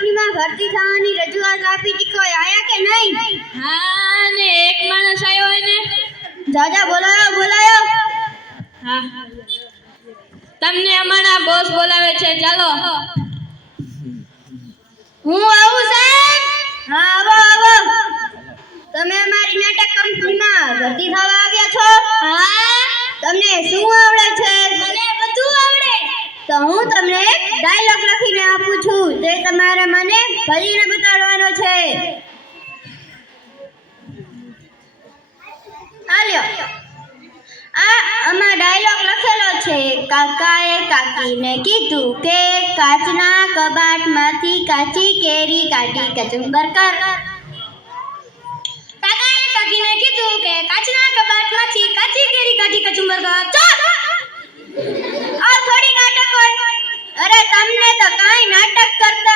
કંપનીમાં ભરતી થવાની રજૂઆત આપી હતી, કોઈ આયા કે નહીં? હા ને એક માણસ આવ્યો હોય ને. જાજા બોલાયો. હા તમને અમારા બોસ બોલાવે છે, ચાલો. હું આવું સાહેબ? હા આવો. તમે અમારી નાટક કંપનીમાં ભરતી થવા આવ્યા છો? હા. તમને શું આવડે છે? મને બધું આવડે. તો હું તમને એક ડાયલોગ લખીને આપું છું, તે તમારે મને ભરીને બતાડવાનો છે. હાલ્યો. આમાં ડાયલોગ લખેલો છે. કાકાએ કાકીને કીધું કે કાચના કબાટમાંથી કાચી કેરી કાઢી કચુંબર કર. કાકાએ કાકીને કીધું કે કાચના કબાટમાંથી કાચી કેરી કાઢી કચુંબર કર. આ થોડી નાટક હોય? અરે તમને તો કાંઈ નાટક કરતા